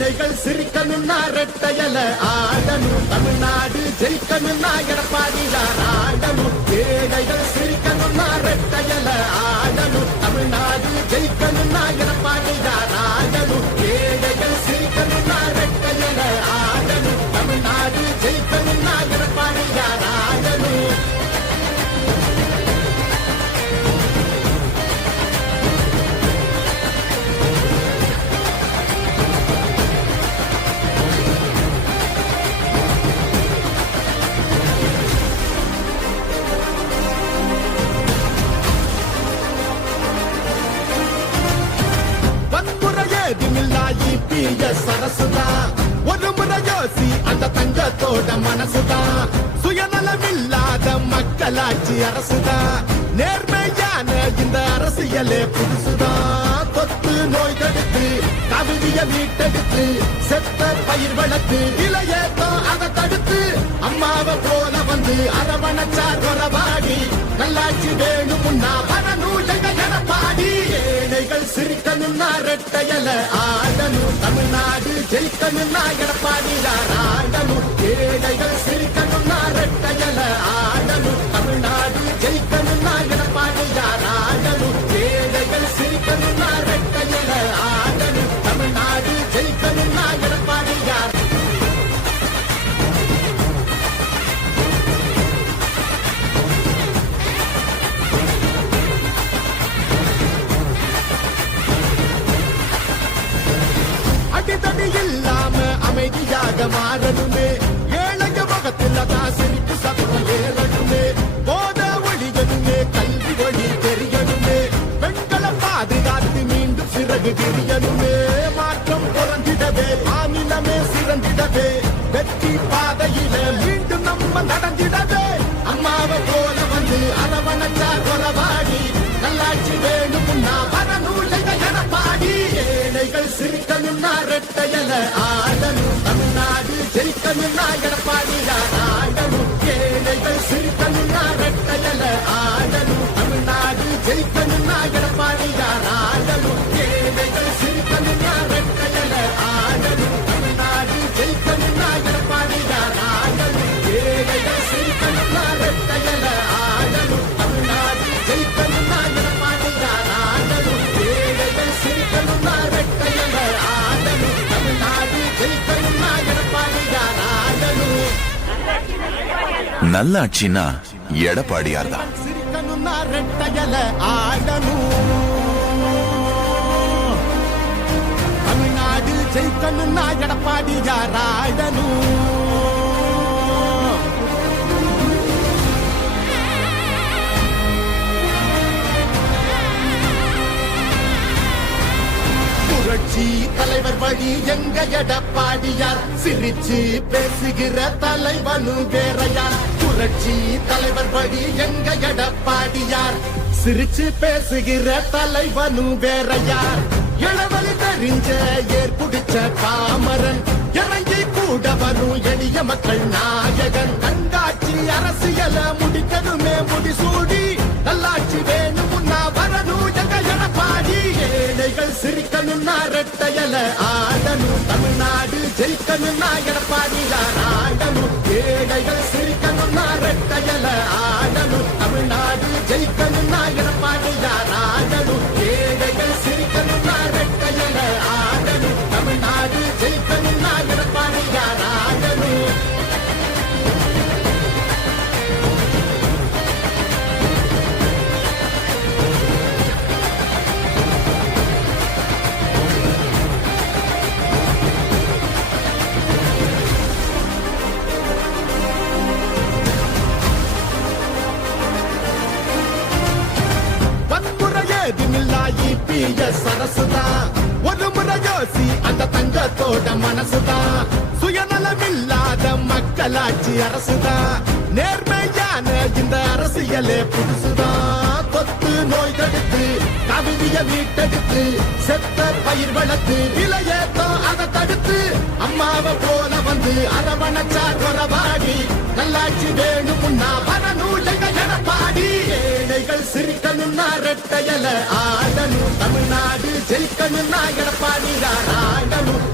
ஏழைகள் சிரிக்கணும்னா ரெட்டையல ஆடணும், தமிழ்நாடு ஜெயிக்கணும்னா எடப்பாடியார் ஆடணும். ஏழைகள் சிரிக்கணும்னா ரெட்டையல ஆடணும், தமிழ்நாடு ஜெயிக்கணும்னா எடப்பாடியார் ஆடணும். ஏழைகள் சிரிக்கணும்னா ரெட்டையல ஆடணும், தமிழ்நாடு ஜெயிக்கணும்னா எடப்பாடியார் ஆடணும். சரசுதா ஒரு முறை யோசி, அந்த தங்கத்தோட மனசுதான் சுயநலமில்லாத மக்களாட்சி அரசுதான். நேர்மையான இந்த அரசியலே புதுசுதான். தொத்து நோய் தடுத்து கவிதைய மீட்டெடுத்து செத்த பயிர் வளர்த்து இளையேத்தம் அதை தடுத்து அம்மாவை போல வந்து அரவணைச்சார் வரவாடி. நல்லாட்சி வேணும்னா வரணும் எடப்பாடி. ஏழைகள் சிரிக்கணும்னா ரெட்டையல ஆடணும், தமிழ்நாடு ஜெயிக்கணும்னா எடப்பாடியார் ஆடணும். ஏழைகள் சிரிக்கணும்னா ரெட்டையல ஆடணும், தமிழ்நாடு ஜெயிக்கணும்னா எடப்பாடியார் ஆடணும். ஏழைகள் சிரிக்கணும்னா ரெட்டையல ஆடணும், தமிழ்நாடு ஜெயிக்கணும்னா எடப்பாடியார். அடிதடி இல்லாம அமைதியாக மாறணுமே, ஏழைய முகத்தில் தான் சிரிப்பு சத்தம் ஏறணுமே. போத ஒழியணுமே, கல்வி ஒளி தெரியணுமே, பெண்களை பாதுகாத்து மீண்டும் சிறகு தெரியணுமே. மாற்றம் புறந்திடவே மாநிலமே சிறந்திடவே, வெற்றி பாதையில மீண்டும் நம்ம நடந்திடவே. அம்மாவை போல வந்து அரவணைச்சா கொலவாடி. நல்லாட்சி வேணும்னா வரணும் எடப்பாடி. ஏழைகள் சிரிக்கணும்னா ரெட்டையல ஆடணும், தமிழ்நாடு ஜெயிக்கணும்னா எடப்பாடியார் ஆடணும். ஏழைகள் சிரிக்கணும்னா ரெட்டையல ஆடணும், தமிழ்நாடு ஜெயிக்கணும்னா எடப்பாடியார் ஆடணும். ஏழைகள் சிரிக்கணும்னா ரெட்டையல ஆடணும், தமிழ்நாடு ஜெயிக்கணும்னா எடப்பாடியார் ஆடணும். ஏழைகள் சிரிக்கணும்னா ரெட்டையல ஆடணும், தமிழ்நாடு ஜெயிக்கணும்னா எடப்பாடியார் ஆடணும். ஏழைகள் சிரிக்கணும்னா ரெட்டையல ஆடணும், தமிழ்நாடு ஜெயிக்கணும்னா எடப்பாடியார் ஆடணும். நல்லாட்சினா எடப்பாடியார் தான். சிரிக்கணும்னா ரெட்டையல ஆடணும், தமிழ்நாடு ஜெயிக்கணும்னா எடப்பாடியார் ஆடணும். புரட்சி தலைவர் வழி எங்க எடப்பாடியார், சிரிச்சு பேசுகிற தலைவனும் வேறையார். புரட்சி தலைவர் வழி எங்க எடப்பாடியார், சிரிச்சு பேசுகிற தலைவனும் வேறையார். இளவழி தெரிஞ்ச ஏற்புடிச்ச பாமரன், இறங்கி கூட வரும் எளிய மக்கள் நாயகன். கண்காட்சி அரசியல முடிக்கணுமே முடிசூடி, நல்லாட்சி வேணும்னா வரணும் எங்க எடப்பாடி. ஏழைகள் சிரிக்கணும்னா ரெட்டையல ஆடணும், தமிழ்நாடு ஜெயிக்கணும்னா எடப்பாடியார் ஆடணும். ஏழைகள் சிரிக்கணும்னா ரெட்டையல ஆடணும், தமிழ்நாடு ஜெயிக்கணும்னா எடப்பாடியார் ஆடணும். ஏழைகள் சிரிக்கணும்னா ரெட்டையல ஆடணும், தமிழ்நாடு ஜெயிக்கணும்னா எடப்பாடியார் ஆடணும். சரசுதான் ஒரு முறை யோசி, அந்த தங்கத்தோட மனசுதான் சுயநலமில்லாத மக்களாட்சி அரசுதான். நேர்மையான இந்த அரசியலே புதுசுதான். தொத்து நோய் தடுத்து கவிதைய மீட்டெடுத்து செத்த பயிர் வளர்த்து இளையேத்தம் அதை தடுத்து அம்மாவை போல வந்து அரவணைச்சார் வரவாடி. நல்லாட்சி வேணும்னா வரணும் எடப்பாடி. ஏழைகள் சிரிக்கணும்னா ரெட்டையல ஆடணும், தமிழ்நாடு ஜெயிக்கணும்னா எடப்பாடியார் ஆடணும்.